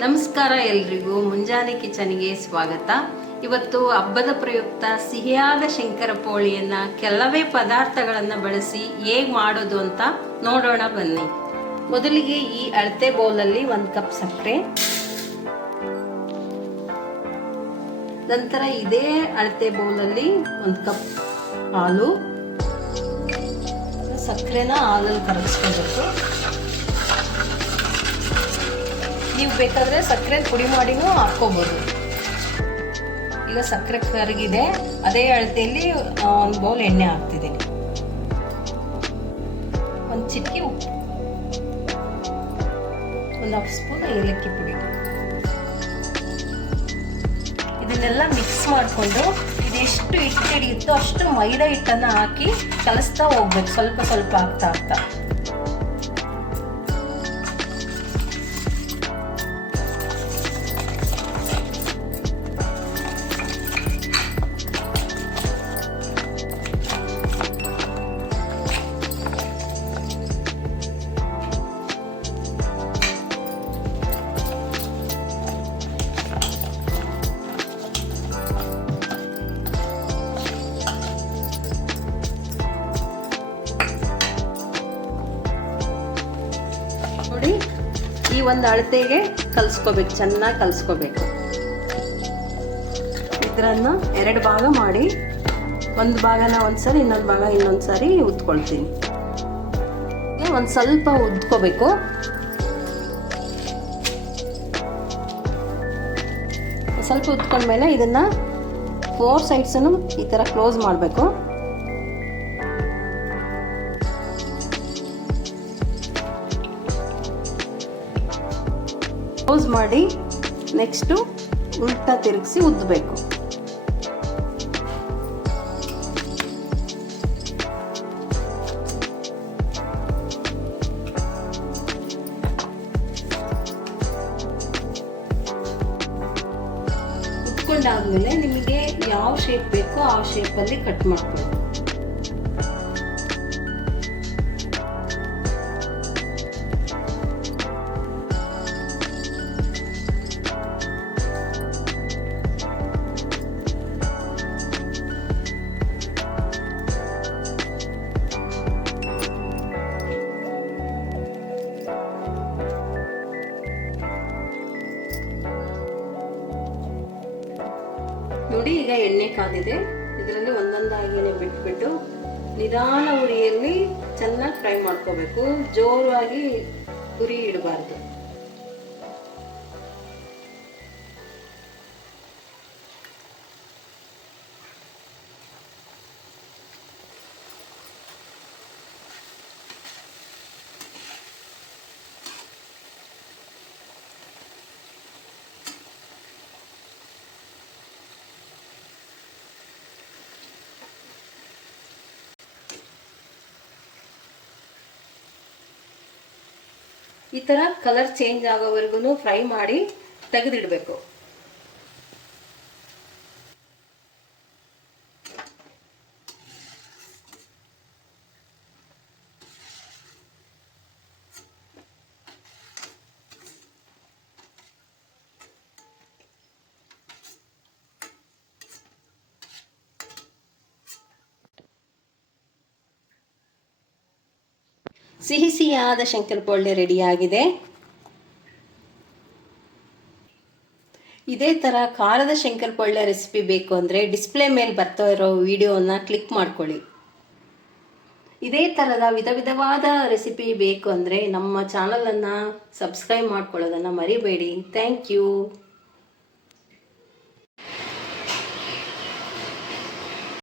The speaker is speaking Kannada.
ನಮಸ್ಕಾರ ಎಲ್ರಿಗೂ ಮುಂಜಾನೆ ಕಿಚನ್ಗೆ ಸ್ವಾಗತ. ಇವತ್ತು ಹಬ್ಬದ ಪ್ರಯುಕ್ತ ಸಿಹಿಯಾದ ಶಂಕರಪೋಳಿಯನ್ನ ಕೆಲವೇ ಪದಾರ್ಥಗಳನ್ನು ಬಳಸಿ ಹೇಗೆ ಮಾಡೋದು ಅಂತ ನೋಡೋಣ ಬನ್ನಿ. ಮೊದಲಿಗೆ ಈ ಅಳತೆ ಬೌಲಲ್ಲಿ 1 ಕಪ್ ಸಕ್ಕರೆ, ನಂತರ ಇದೇ ಅಳತೆ ಬೌಲಲ್ಲಿ 1 ಕಪ್ ಹಾಲು. ಸಕ್ಕರೆನ ಹಾಲಲ್ಲಿ ಕರಗಿಸ್ಕೋಬೇಕು. ನೀವು ಬೇಕಾದ್ರೆ ಸಕ್ಕರೆ ಪುಡಿ ಮಾಡಿನೂ ಹಾಕ್ಕೋಬಹುದು. ಈಗ ಸಕ್ಕರೆ ಕರಗಿದೆ, ಅದೇ ಅಳತೆಯಲ್ಲಿ 1 ಬೌಲ್ ಎಣ್ಣೆ ಹಾಕ್ತಿದ್ದೀನಿ. 1 ಚಿಟಿಕೆ ಉಪ್ಪು, 1 ಹಾಫ್ ಸ್ಪೂನ್ ಏಲಕ್ಕಿ ಪುಡಿ. ಇದನ್ನೆಲ್ಲ ಮಿಕ್ಸ್ ಮಾಡಿಕೊಂಡು ಇದೆಷ್ಟು ಹಿಟ್ಟು ಹಿಡಿಯುತ್ತೋ ಅಷ್ಟು ಮೈದಾ ಹಿಟ್ಟನ್ನು ಹಾಕಿ ಕಲಿಸ್ತಾ ಹೋಗ್ಬೇಕು, ಸ್ವಲ್ಪ ಸ್ವಲ್ಪ ಹಾಕ್ತಾ ಹಾಕ್ತಾ. ನೋಡಿ, ಈ ಒಂದು ಅಳತೆಗೆ ಕಲಿಸ್ಕೋಬೇಕು, ಚೆನ್ನಾಗಿ ಕಲಿಸ್ಕೋಬೇಕು. ಇದನ್ನ 2 ಭಾಗ ಮಾಡಿ, ಒಂದು ಭಾಗನ ಒಂದ್ಸರಿ, ಇನ್ನೊಂದು ಭಾಗ ಇನ್ನೊಂದ್ಸರಿ ಉದ್ಕೊಳ್ತೀನಿ. ಒಂದು ಸ್ವಲ್ಪ ಉದ್ಕೋಬೇಕು. ಸ್ವಲ್ಪ ಉದ್ಕೊಂಡ್ಮೇಲೆ ಇದನ್ನ 4 ಸೈಡ್ಸನ್ನು ಈ ಥರ ಕ್ಲೋಸ್ ಮಾಡಬೇಕು. ಕ್ಲೋಸ್ ಮಾಡಿ ನೆಕ್ಸ್ಟು ಉಲ್ಟಾ ತಿರುಗಿಸಿ ಉದ್ದಬೇಕು. ಉದ್ಕೊಂಡಾದ್ಮೇಲೆ ನಿಮಗೆ ಯಾವ ಶೇಪ್ ಬೇಕೋ ಆ ಶೇಪಲ್ಲಿ ಕಟ್ ಮಾಡ್ಕೊಳ್ಳಿ. ನೋಡಿ, ಈಗ ಎಣ್ಣೆ ಕಾದಿದೆ. ಇದರಲ್ಲಿ ಒಂದೊಂದಾಗಿನೇ ಬಿಟ್ಬಿಟ್ಟು ನಿಧಾನ ಉರಿಯಲ್ಲಿ ಚೆನ್ನಾಗಿ ಫ್ರೈ ಮಾಡ್ಕೋಬೇಕು. ಜೋರಾಗಿ ಉರಿ ಇಡಬಾರ್ದು. ಈ ಥರ ಕಲರ್ ಚೇಂಜ್ ಆಗೋವರೆಗೂ ಫ್ರೈ ಮಾಡಿ ತೆಗೆದಿಡಬೇಕು. ಸಿಹಿ ಸಿಹಿಯಾದ ಶಂಕರಪೋಳಿ ರೆಡಿಯಾಗಿದೆ. ಇದೇ ಥರ ಖಾರದ ಶಂಕರಪೋಳಿ ರೆಸಿಪಿ ಬೇಕು ಅಂದರೆ ಡಿಸ್ಪ್ಲೇ ಮೇಲೆ ಬರ್ತಾ ಇರೋ ವಿಡಿಯೋನ ಕ್ಲಿಕ್ ಮಾಡ್ಕೊಳ್ಳಿ. ಇದೇ ಥರದ ವಿಧವಾದ ರೆಸಿಪಿ ಬೇಕು ಅಂದರೆ ನಮ್ಮ ಚಾನಲನ್ನು ಸಬ್ಸ್ಕ್ರೈಬ್ ಮಾಡ್ಕೊಳ್ಳೋದನ್ನು ಮರಿಬೇಡಿ. Thank you.